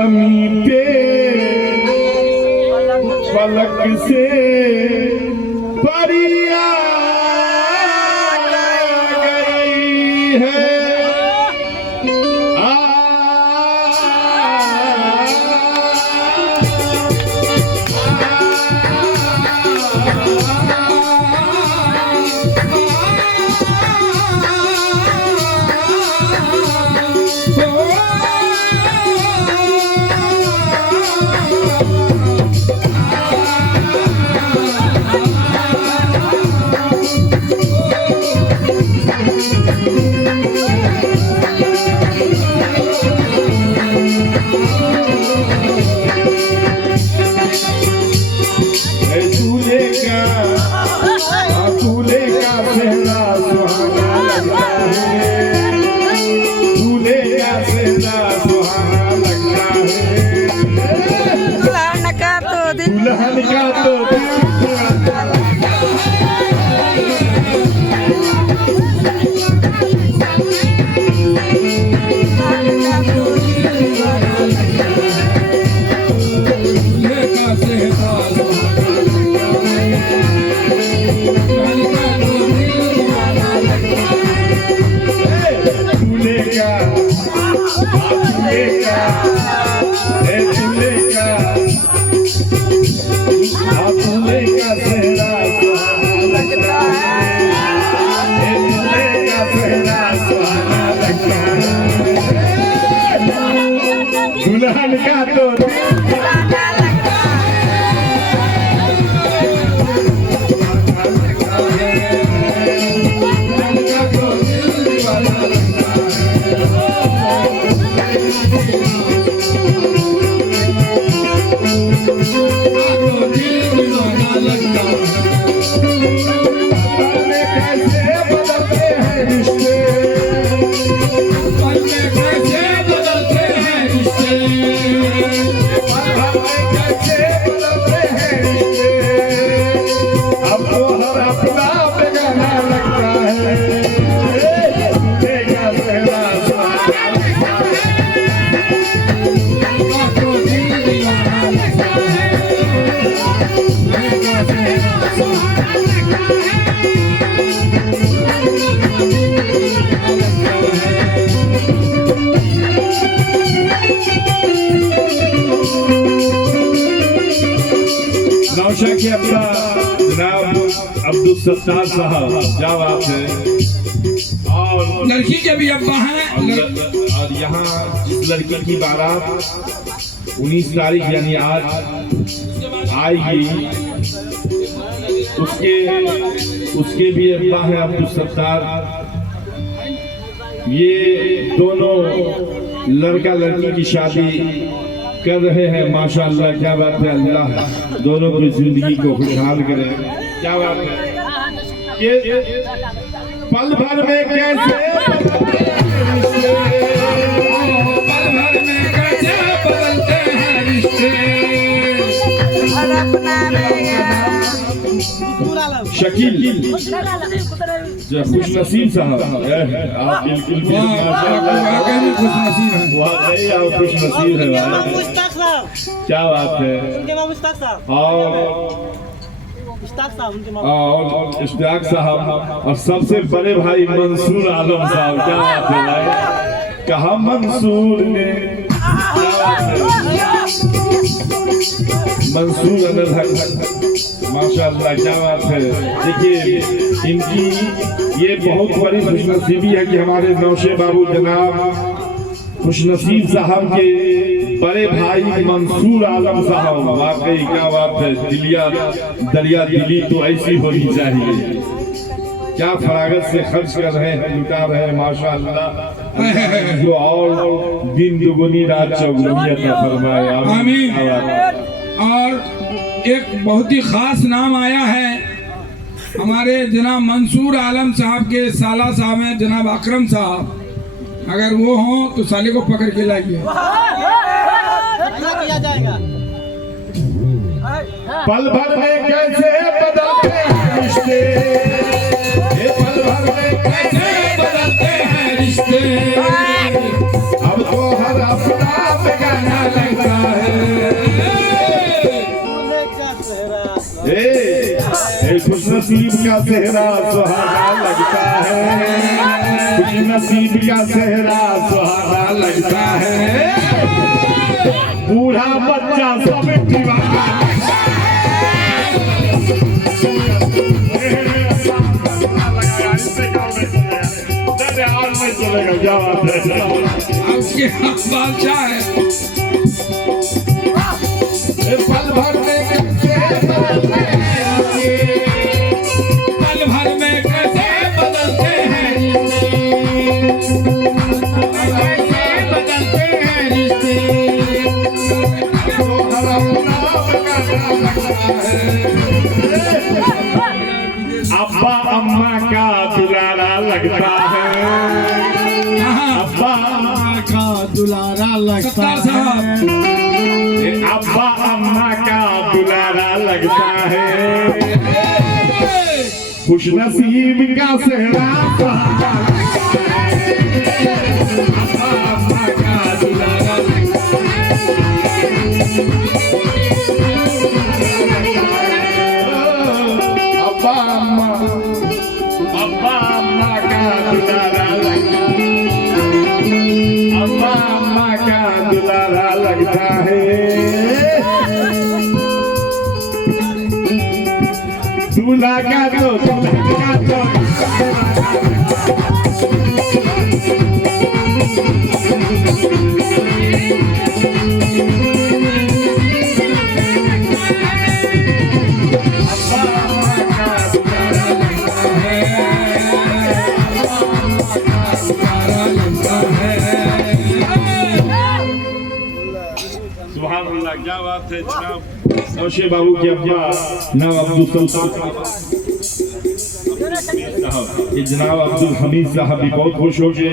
नरमी पे पलक से परिया गई है। दुल्हन का तो दुल्हन का तो नौशा के अपना जनाब अब्दुल सत्तार साहब क्या बात है। और लड़की के भी अब्बा हैं। और यहाँ जिस लड़की की बारात 19 तारीख यानी आज आएगी उसके भी अब्बा हैं अब्दुल सत्तार। ये दोनों लड़का लड़की की शादी कर रहे हैं माशाअल्लाह। क्या बात है, अल्लाह दोनों की जिंदगी को खुशहाल करे। क्या बात है। ये पल भर में कैसे बदलते हैं रिश्ते। शकील खुश नसीब साहब आप बिल्कुल खुश नसीब हैं। आप खुश नसीब है भाई। क्या बात है। और इश्तियाक साहब और सबसे बड़े भाई मंसूर आलम साहब। क्या बात है भाई। कहा मंसूर ने मंसूर अनल हक माशाअल्लाह। क्या बात है। देखिए इनकी ये बहुत बड़ी खुशनसीबी है कि हमारे नौशे बाबू जनाब खुशनसीब साहब के बड़े भाई मंसूर आलम साहब। वाकई क्या बात है। दरिया दिली तो ऐसी होनी चाहिए। क्या फरागत से खर्च कर रहे हैं, लुटा रहे हैं माशाअल्लाह। जो और दिन दुगुनी रात चौगुनी अता फरमाए आमीन। और एक बहुत ही खास नाम आया है हमारे जनाब मंसूर आलम साहब के साला साहब हैं जनाब अकरम साहब। अगर वो हो तो साले को पकड़ के लाइए। पल भर में कैसे बदलते हैं रिश्ते। पल भर में कैसे बदलते हैं रिश्ते। अब तो हर अपना बेगाना लगता खुशनसीब का चेहरा सुहाना लगता है, खुशनसीब का चेहरा सुहाना लगता है, बूढ़ा बच्चा सब दीवाना चलेगा। क्या बात है, आपके बादशाह है। पल भर में कैसे बदलते हैं, पल भर में कैसे बदलते हैं, कैसे बदलते हैं रिश्ते, तो हर अपना बगाना लगता है। अब्बा अम्मा का दुलारा लगता है, अब्बा अम्मा का दुलारा लगता है, अब्बा अम्मा का दुलारा लगता है, खुशनसीब का सेहरा सुहाना लगता है, अब्बा अम्मा का दुलारा लगता है, अब्बा अम्मा का दुलारा लगता है, अब्बा अम्मा का दुलारा लगता है, दूल्हा का तो दूल्हा का तो क्या बात है जनाब। नौशे बाबू के अब्बा नाम अब्दुल साहब, ये जनाब अब्दुल हमीद साहब भी बहुत खुश हो गए,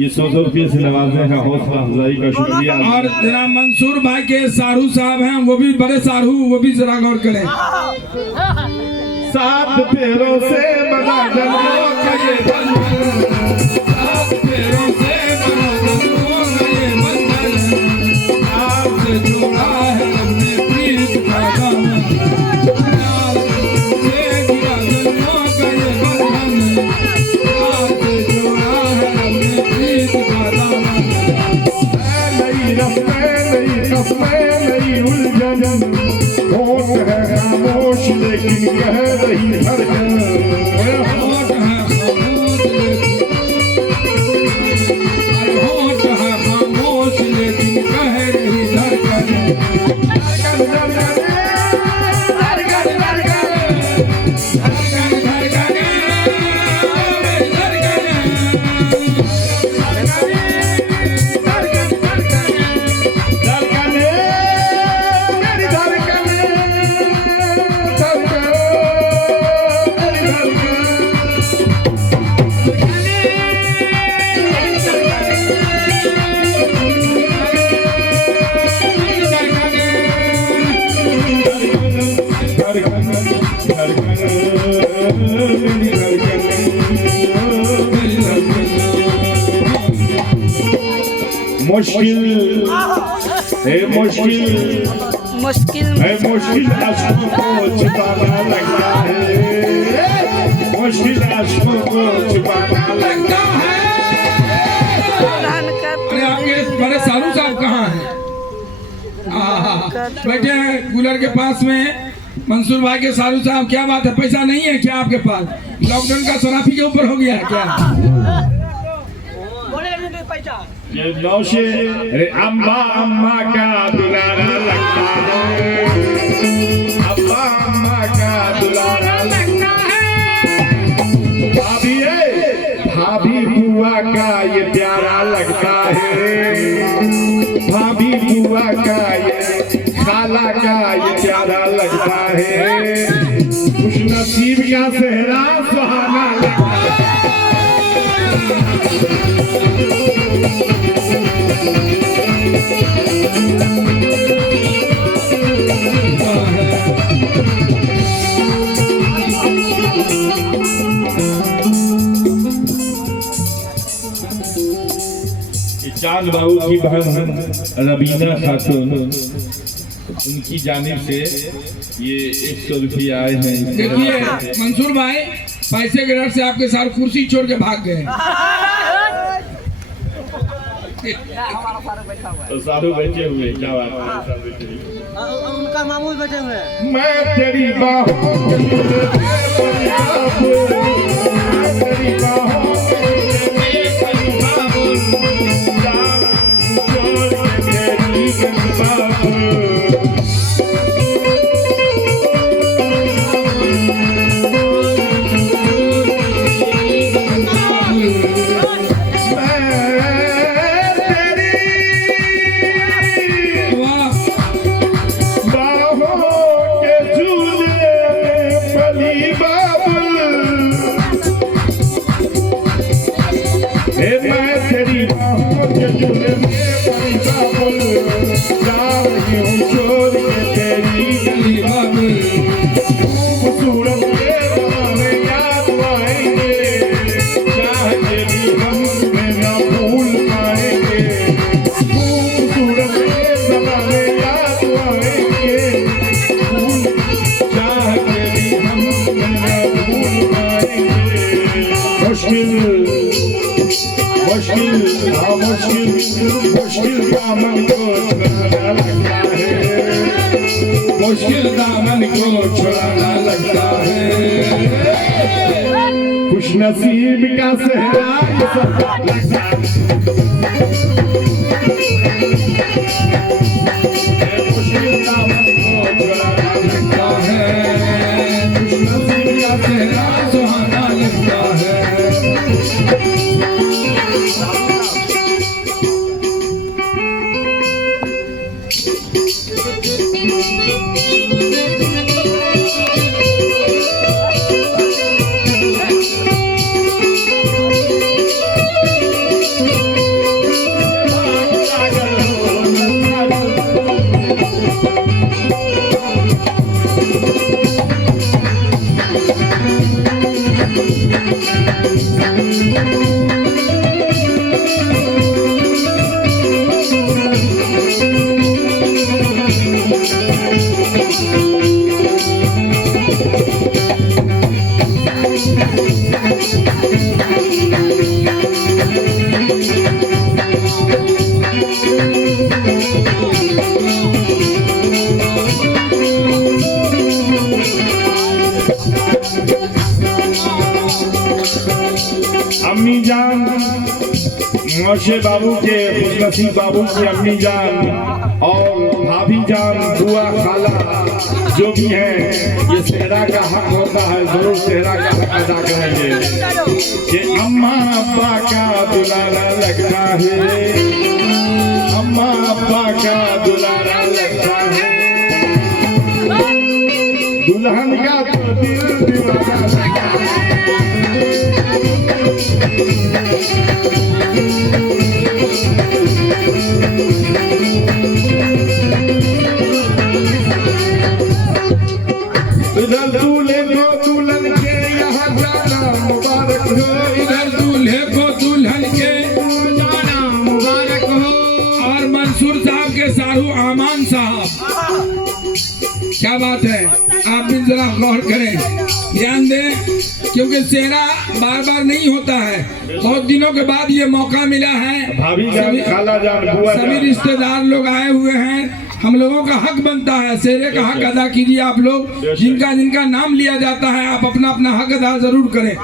ये 100 रुपये से नवाजे हैं, हौसला अफजाई का शुक्रिया। और जनाब मंसूर भाई के सारू साहब हैं, वो भी बड़े सारू, वो भी जरा गौर करें। 7 पैरों से बना जन्मों का ये बंधन, 7 पैरों से बना जन्मों का ये बंधन, आपसे जोड़ा है हमने प्रीत का दामन, आपसे जुड़ा जन्मों का ये बंधन, आपसे जोड़ा है हमने प्रीत का दामन। नई रस्में नई कस्में नई उलझन, होठ है खामोश लेकिन कह रही धड़कन, होठ है खामोश लेकिन कह रही धड़कन, मुश्किल मुश्किल मुश्किल अश्कों को छुपाना लगता है, मुश्किल अश्कों को छुपाना लगता है। अरे आपके बड़े सारू साहब कहाँ हैं? बैठे हैं कूलर के पास में। मंसूर भाई के सारू साहब, क्या बात है, पैसा नहीं है क्या आपके पास? लॉकडाउन का सराफी के ऊपर हो गया है क्या? ये नौशे अम्बा अम्मा का दुलारा लगता है, अम्बा अम्मा का दुलारा लगता है, भाभी बुआ का ये प्यारा लगता है, भाभी बुआ का ये खाला का ये प्यारा लगता है, खुशनसीब का सेहरा सुहाना लगता है। चांद बाबू की बहन रबीना खातून उनकी जानिब से ये 100 रुपया आए हैं। देखिए मंसूर भाई पैसे के डर से आपके साथ कुर्सी छोड़ के भाग गए। तो साधु बैठे हुए, क्या बात है, साधु बैठे हुए। उनका मामूल बैठे हुए हैं। मैं तेरी बाहों में तेरी बाहों में बाबुल छोड़ तेरी बाबुल मुश्किल दामन को छुड़ाना लगता है, मुश्किल दामन को छुड़ाना लगता है। खुश नसीब का सहरा लगता है, मुश्किल दामन को छुड़ाना लगता है, खुश नसीब का सहरा सुहाना लगता है। अम्मी जान, मौसे बाबू के खुशनसीब बाबू की अम्मी जान और भाभी जान, बुआ, खाला जो भी हैं, ये सेहरा का हक होता है, जरूर सेहरा का हक अदा करेंगे। कि अम्मा अब्बा का दुलारा लगता है, अम्मा अब्बा का दुलारा लगता है, दुल्हन का तो दिल दीवाना लगता है। इधर दूल्हे को दुल्हन के यहाँ जाना मुबारक हो, इधर दूल्हे को दुल्हन के जाना मुबारक हो। और मंसूर साहब के सारू आमान साहब, क्या बात है, आप भी जरा गौर करें, ध्यान दें, क्योंकि सेहरा बार बार नहीं होता है, बहुत दिनों के बाद ये मौका मिला है। भाभी जान, खाला जान, बुआ सभी जान, रिश्तेदार लोग आए हुए हैं, हम लोगों का हक बनता है, सेहरे का हक अदा कीजिए। आप लोग जिनका जिनका नाम लिया जाता है, आप अपना अपना हक अदा जरूर करें।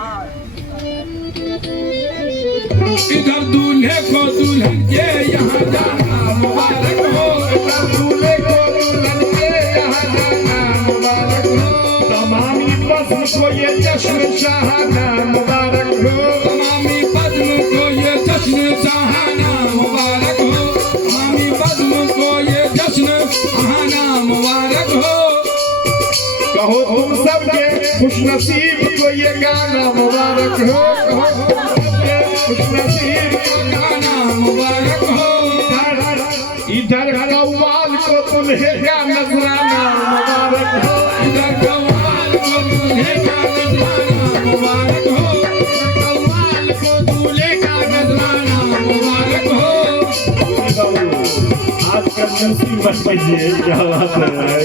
इधर दूल्हे को दुल्हन के यहाँ जाना मुबारक हो, इधर दूल्हे को दुल्हन के यहाँ जाना मुबारक हो, तमामी बस्म को ये जश्न शाहाना मुबारक हो, तमामी बज़्म को ये जश्न शाहाना मुबारक हो, तमामी बज़्म को ये जश्न शाहाना मुबारक हो। कहो तुम सबके खुशनसीब को ये गाना मुबारक हो, कहो तुम सबके खुशनसीब को गाना मुबारक हो। इधर कव्वाल को तुम्हें का नजराना मुबारक हो, इधर कव्वाल को दूल्हे का नजराना मुबारक हो, कव्वाल को दूल्हे का नजराना मुबारक हो। आजकल बदनसीब मत कीजिए, क्या बात है।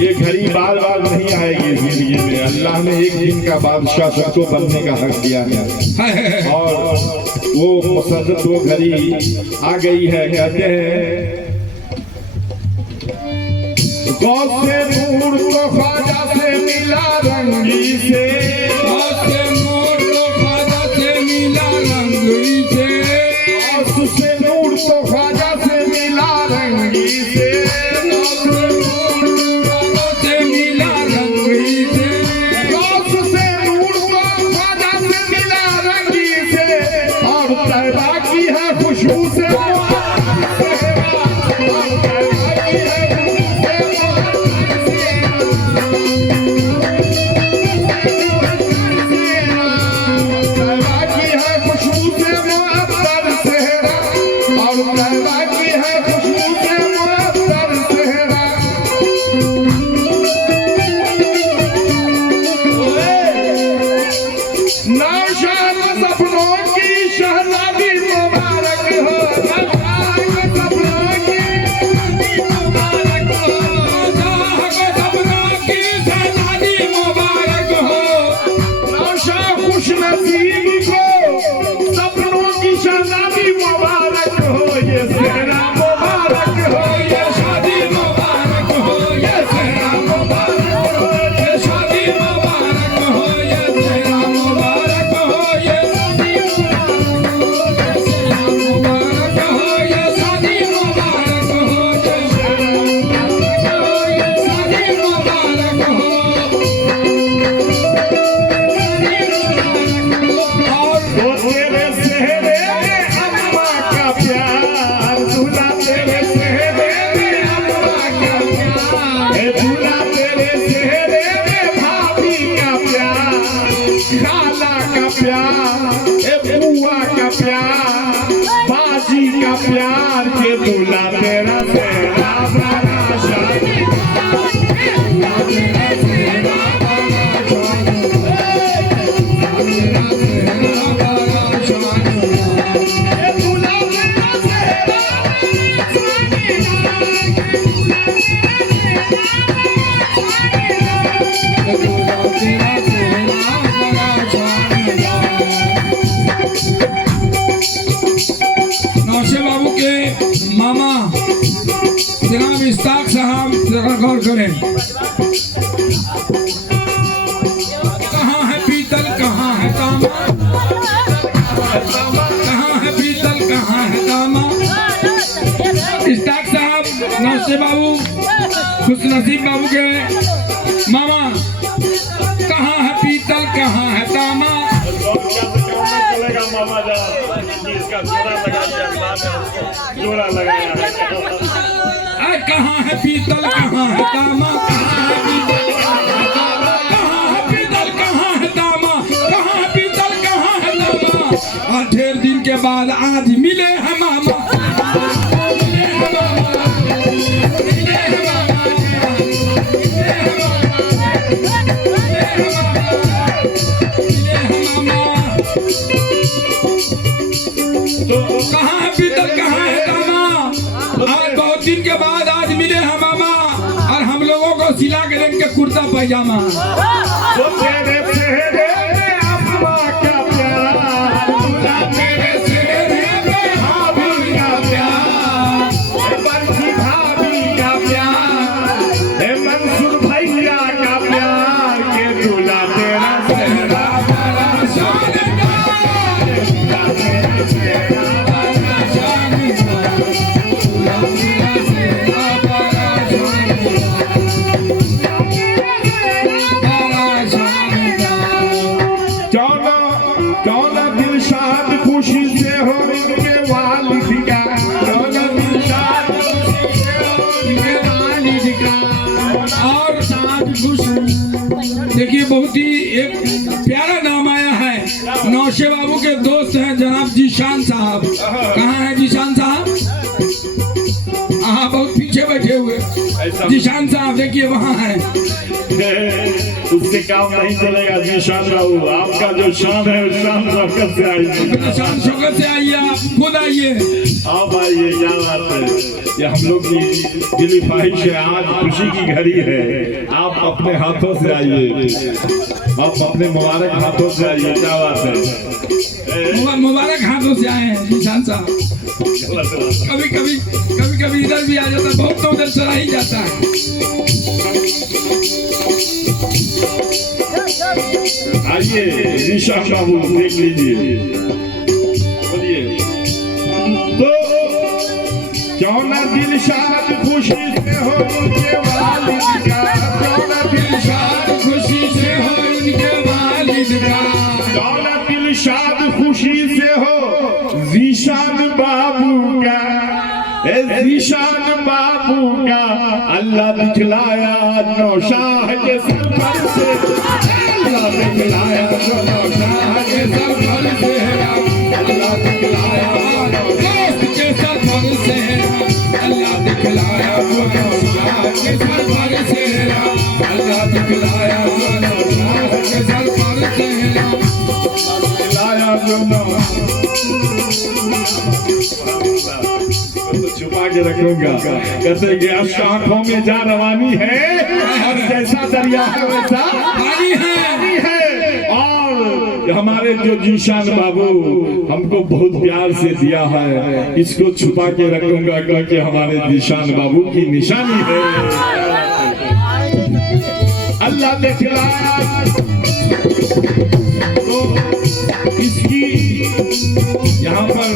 ये घड़ी बार बार नहीं आएगी जिंदगी में। अल्लाह ने एक दिन का बादशाह सबको बनने का हक दिया है और वो मुसद्दत वो घड़ी आ गई है। कहते हैं गौस से नूर तो ख्वाजा से मिला रंगी से, गौस से नूर तो ख्वाजा से मिला रंगी से, गौस से नूर तो ख्वाजा से मिला रंगी से, गौस से नूर ख्वाजा से मिला रंगी से, गौस से नूर तो ख्वाजा से मिला रंगी से, और तैबा की है खुशबू से प्यार के दूल्हा तेरा सेहरा बड़ा शादी, नौशे बाबू के मामा जनाब इस्ताक साहब जरा गौर करें। कहाँ है पीतल कहाँ है तामा, कहाँ है पीतल कहाँ है तामा। इस्ताक साहब नौशे बाबू खुशनसीब बाबू के मामा, कहाँ है पीतल कहाँ है तामा। मामा इसका जोड़ा लगाया है। कहाँ है पीतल कहाँ है तामा, कहाँ है पीतल कहाँ है तामा, कहाँ है पीतल कहाँ है तामा। और ढेर दिन के बाद आज मिले हैं मामा, मिले हैं मामा, मिले हैं मामा, मिले हैं मामा। तो कहाँ है पीतल कहाँ है तामा। और बहुत दिन के बाद आज मिले हैं मामा, और हम लोगों को सिला के लेके कुर्ता पैजामा। तो तेरे चेहरे में अम्मा का प्यार, तेरे चेहरे में भाभी का प्यार, बंसी भाभी का प्यार, मंसूर भैया का प्यार, के दूल्हा तेरा सेहरा बड़ा शानदार, तेरा सेहरा बड़ा शानदार, तेरा सेहरा बड़ा दिलशाद खुशी से हो इनके वालिद का, दिलशाद खुशी से हो इनके वालिद का, और साथ खुश। देखिए बहुत ही एक प्यारा नाम आया है। नौशे बाबू के दोस्त हैं जनाब जीशान साहब। कहाँ है जीशान साहब? बहुत पीछे बैठे हुए जीशान साहब, देखिए वहाँ हैं। इससे काम नहीं चलेगा निशान बाबू, आपका जो शान है उस शान शौकत से आइए, शान शौकत से आइए, आप खुद आइए, आप आइए। क्या बात है, ये हम लोग की दिली ख्वाहिश है, आज खुशी की घड़ी है, आप अपने हाथों से आइए, आप अपने मुबारक हाथों से आइए। क्या बात है, मुबारक हाथों से आए हैं निशान साहब। कभी कभी कभी कभी इधर भी आ जाता, बहुत तो उधर चला ही जाता है। आइए निशान बाबू देख लीजिए, बोलिए। तो क्यों ना दिल शाद खुशी से हो उनके वालिद का, क्यों ना दिल शाद खुशी से हो उनके वालिद का, क्यों ना दिल शाद खुशी से हो जीशान बाबू का, जीशान बाबू का अल्लाह दिखलाया नौशाह के सफर से, अल्लाह दिखलाया नौशाह के सफर से, अल्लाह दिखलाया दोस्त के सफर से, अल्लाह दिखलाया नौशाह के सफर से, अल्लाह दिखलाया नौशाह के सफर से, दिखलाया तो छुपा के रखूंगा। कहते कि अब आंखों में जा रवानी है और जैसा दरिया है वैसा पानी है। और हमारे जो जीशान बाबू हमको बहुत प्यार से दिया है, इसको छुपा के रखूंगा क्योंकि हमारे जीशान बाबू की निशानी है। अल्लाह दिखलाया तो इसकी यहाँ पर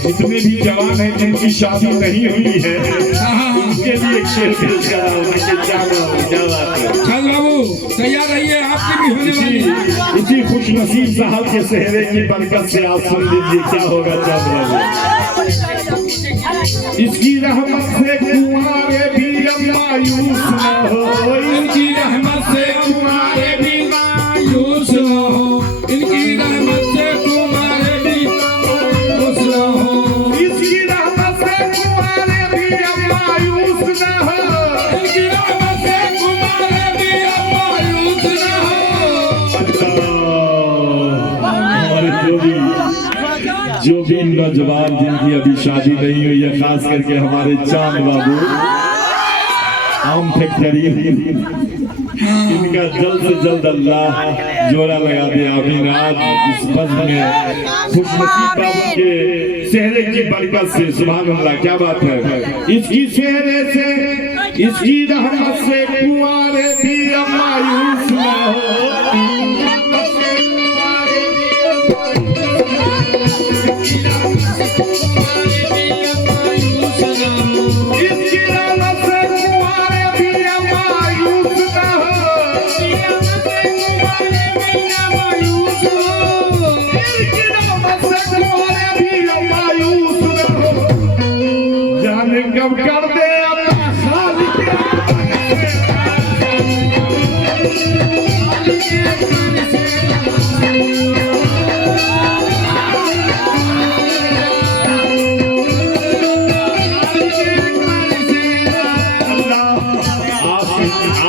जितने भी जवान हैं जिनकी शादी नहीं हुई है उनके लिए एक शेर पेश करा हूं। क्या बात है, चल बाबू तैयार रहिए, आपकी भी होने वाली। इसी खुश नसीब साहब के सेहरे की बरकत से आप सुन लीजिए क्या होगा। चल बाबू, इसकी रहमत से कुंवारे भी मायूस न हो, इनकी रहमत से कुमारे भी मायूस न हो, इनकी रहमत से कुमारे भी मायूस न हो, इसकी रहमत से कुंवारे भी मायूस न हो, इनकी रहमत से कुमारे भी मायूस न हो। हमारे जो भी नौजवान जिनकी अभी शादी नहीं हुई है, खास करके हमारे चांद बाबू आम फैक्ट्री, इनका जल्द से जल्द अल्लाह जोड़ा लगा दे। आमीन। आज इस बज़्म में खुशनसीब बाबू के चेहरे की बरकत से सुभान अल्लाह, क्या बात है, इसकी चेहरे से इसकी रहमत से कुंवारे भी मायूस न हो, कब कर दे अपना खालिक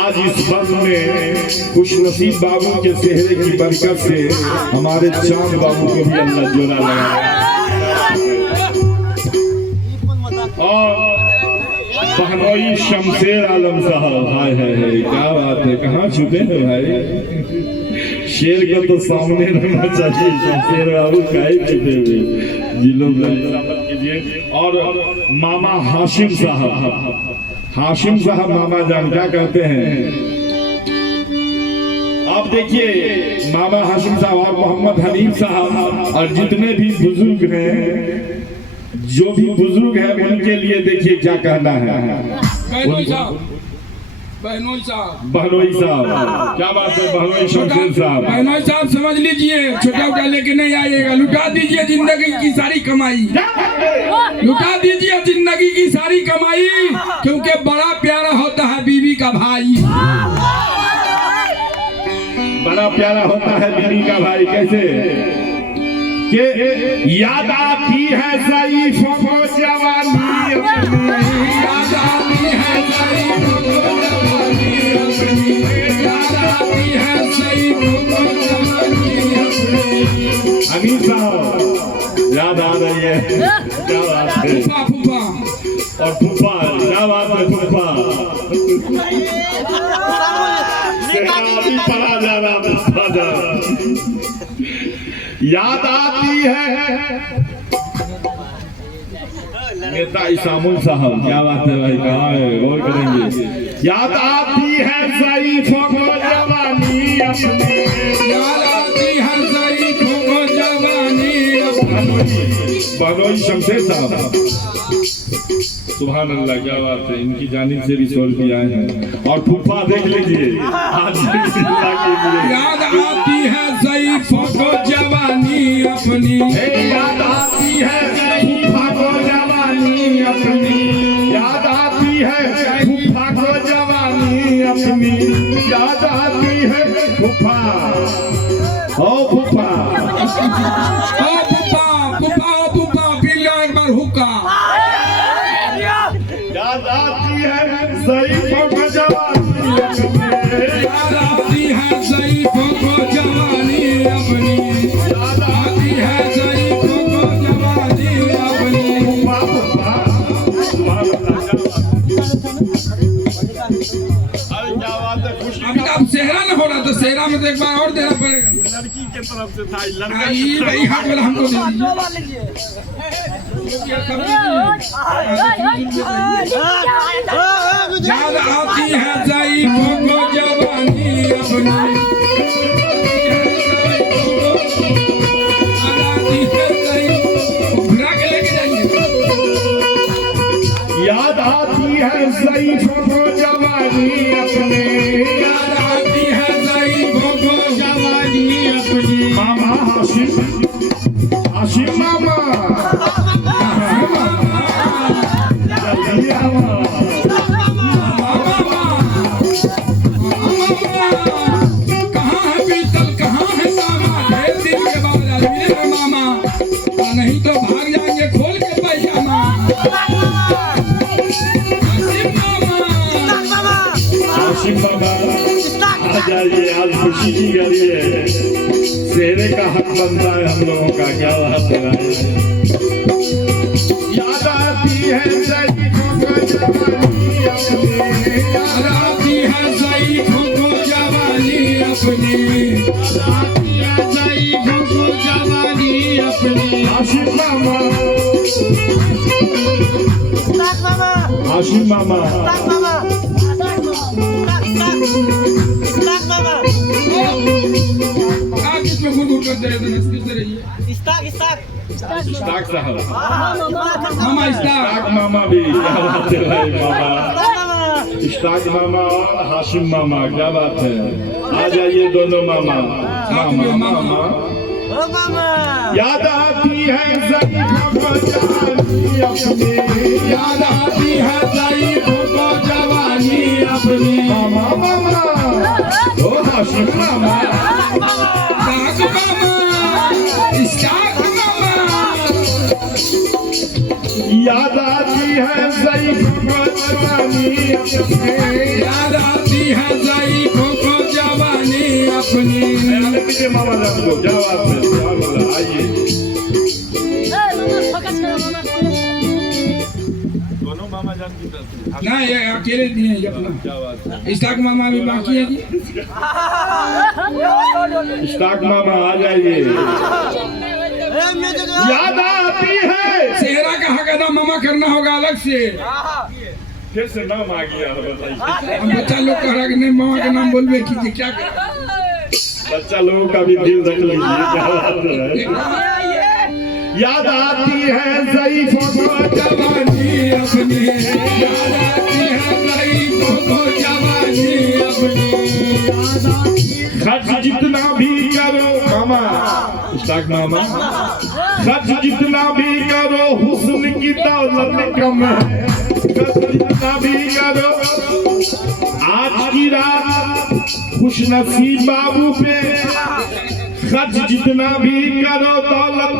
आज इस बज़्म में खुशनसीब बाबू के चेहरे की बरकत से हमारे चांद बाबू को भी अल्लाह जोड़ा लगाया। और बहनोई शमशेर आलम साहब, हाय हाय क्या बात है, कहाँ छुपे हैं भाई, शेर को तो सामने रहना चाहिए, शमशेर बाबू काहे छुपे हुए जिलों में। और मामा हाशिम साहब, हाशिम साहब मामा जान क्या कहते हैं, आप देखिए मामा हाशिम साहब और मोहम्मद हनीफ साहब और जितने भी बुजुर्ग हैं, जो भी बुजुर्ग है उनके लिए देखिए क्या कहना है। बहनोई साहब, बहनोई साहब, बहनोई साहब, क्या बात है, बहनोई शमशेर साहब, बहनोई साहब समझ लीजिए, छोटा उठा लेके नहीं आइएगा, लुटा दीजिए जिंदगी की सारी कमाई, लुटा दीजिए जिंदगी की सारी कमाई, क्योंकि बड़ा प्यारा होता है बीवी का भाई, बड़ा प्यारा होता है बीवी का भाई। कैसे कि याद आती है ज़ईफ़ों को जवानी, याद आती है ज़ईफ़ों को जवानी, याद आती है अमीर साहब याद आ रही है, क्या बात है। फूफा फूफा और फूफा, क्या बात है फूफा। सेनानी पढ़ा जा रहा, फूफा जा रहा। याद आती है नेता इसामुल साहब, क्या बात है भाई, कहाँ है, गौर करेंगे। याद आती है ज़ईफ़ों को जवानी अपनी, याद आती है ज़ईफ़ों को जवानी अपनी। बहनोई शमशेर साहब, सुभान अल्लाह, क्या बात है। इनकी जानिब से भी 100 रुपये आए हैं। और फूफा देख लीजिए आज याद आती है ज़ईफ़ों को जवानी अपनी, याद आती है फूफा को जवानी अपनी, याद आती है फूफा को जवानी अपनी, याद आती है फूफा, ओ फूफा, ओ फूफा फूफा ओ फूफा, पी लो एक बार हुक्का। याद आती है ज़ईफ़ों को जवानी अपनी, याद आती है ज़ईफ़ों को जवानी अपनी, याद आती है ज़ईफ़ों को जवानी अपनी। फूफा फूफा, सुभान अल्लाह, क्या बात है। खुश अभी तो अब सेहरा न हो रहा, तो सेहरा में तो एक बार और देना पड़ेगा। लड़की के तरफ से था, लड़का ये भाई हाथ वाला हमको दे दीजिए। याद आती है ज़ईफ़ों को जवानी अपनी, याद आती है ज़ईफ़ों को जवानी अपने, याद आती है ज़ईफ़ों को जवानी अपनी। मामा हाशिम, हाशिम मामा, जल्दी आओ। कहाँ है पीतल, कहाँ है तामा, ढेर दिन के बाद आदमी है मामा, नहीं तो भाग जाएंगे खोल के पैजामा। हाशिम मामा आ जाइए, आज खुशी की घड़ी है, सेहरे का हक बनता है हम लोगों का, क्या बात है। याद आती है ज़ईफ़ों को जवानी अपनी, याद आती है ज़ईफ़ों को जवानी अपनी, याद आती है ज़ईफ़ों को जवानी अपनी। हाशिम मामा, हाशिम मामा, किसमें घूर घूर करते रहते हैं, किससे रहिए। इश्ताक साहब, मामा इश्ताक मामा भी, क्या बात है भाई मामा, इश्ताक मामा और हाशिम मामा, क्या बात है। आ जाइए दोनों मामा, मामा मामा। याद आती है ज़ईफ़ों को जवानी अपनी, याद आती है ज़ईफ़ों को जवानी अपनी। मामा मामा, ओ हाशिम मामा, इश्ताक मामा, इश्ताक मामा। याद आती है ज़ईफ़ों को जवानी अपनी, याद आती है ज़ईफ़ों को जवानी अपनी। दीजिए मामा जान को, क्या बात है, सुभान अल्लाह। आइए दोनों मामा जान की तरफ से, ना ये अकेले दिए हैं अपना। क्या बात है। इश्ताक मामा भी बाकी है जी। इश्ताक मामा आ जाइए। याद आती है, सेहरा का हक अदा मामा करना होगा अलग से। फिर से नाम आ गया, बताइए। हम बच्चा लोग कह रहा कि नहीं मामा का नाम बोलबे कीजिए, क्या करें? बच्चा लोगों का भी दिल रख लीजिए, क्या बात है। याद आती है ज़ईफ़ों को जवानी अपनी, याद आती है ज़ईफ़ों को जवानी अपनी। खर्च जितना भी करो मामा, इश्ताक मामा, खर्च जितना भी करो हुस्न की दौलत कम है, खर्च जितना भी करो। आज की रात खुशनसीब बाबू पे खर्च जितना भी करो, दौलत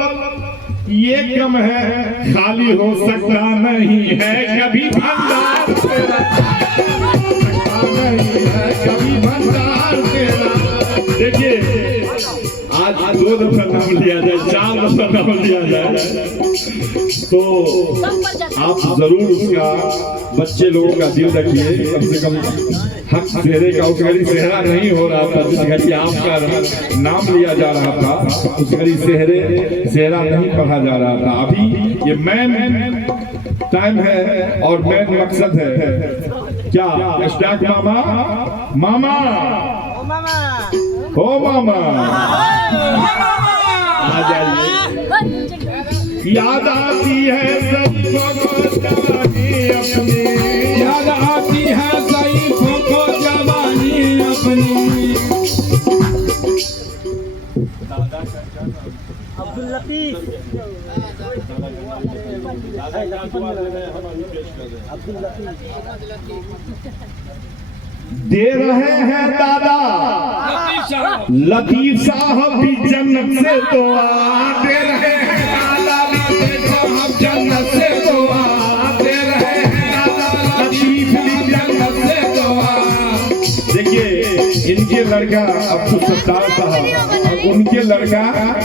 ये कम है, खाली हो सकता नहीं है कभी भंडार तेरा, नहीं है कभी भंडार तेरा। देखिए आज 2 दफा नाम लिया जाए, का नाम लिया जाए तो आप जरूर उसका बच्चे लोगों का दिल रखिए। कम से कम हक सेहरे का उस घड़ी सेहरा नहीं हो रहा था, जिस घड़ी आपका नाम लिया जा रहा था उस घड़ी सेहरा नहीं पढ़ा जा रहा था। अभी ये मैन टाइम है और मैन मकसद है। क्या स्टैक मामा मामा ओ मामा आ जाइए। याद आती है याद आती है ज़ईफ़ों को जवानी अपनी। दे रहे हैं दादा लतीफ साहब भी जन्नत से दुआ दे रहे हैं दादा लतीफ साहब जन्नत से दुआ दे रहे हैं दादा लतीफ भी जन्नत से दुआ। देखिए इनके लड़का अब्दुल सत्तार साहब और उनके लड़का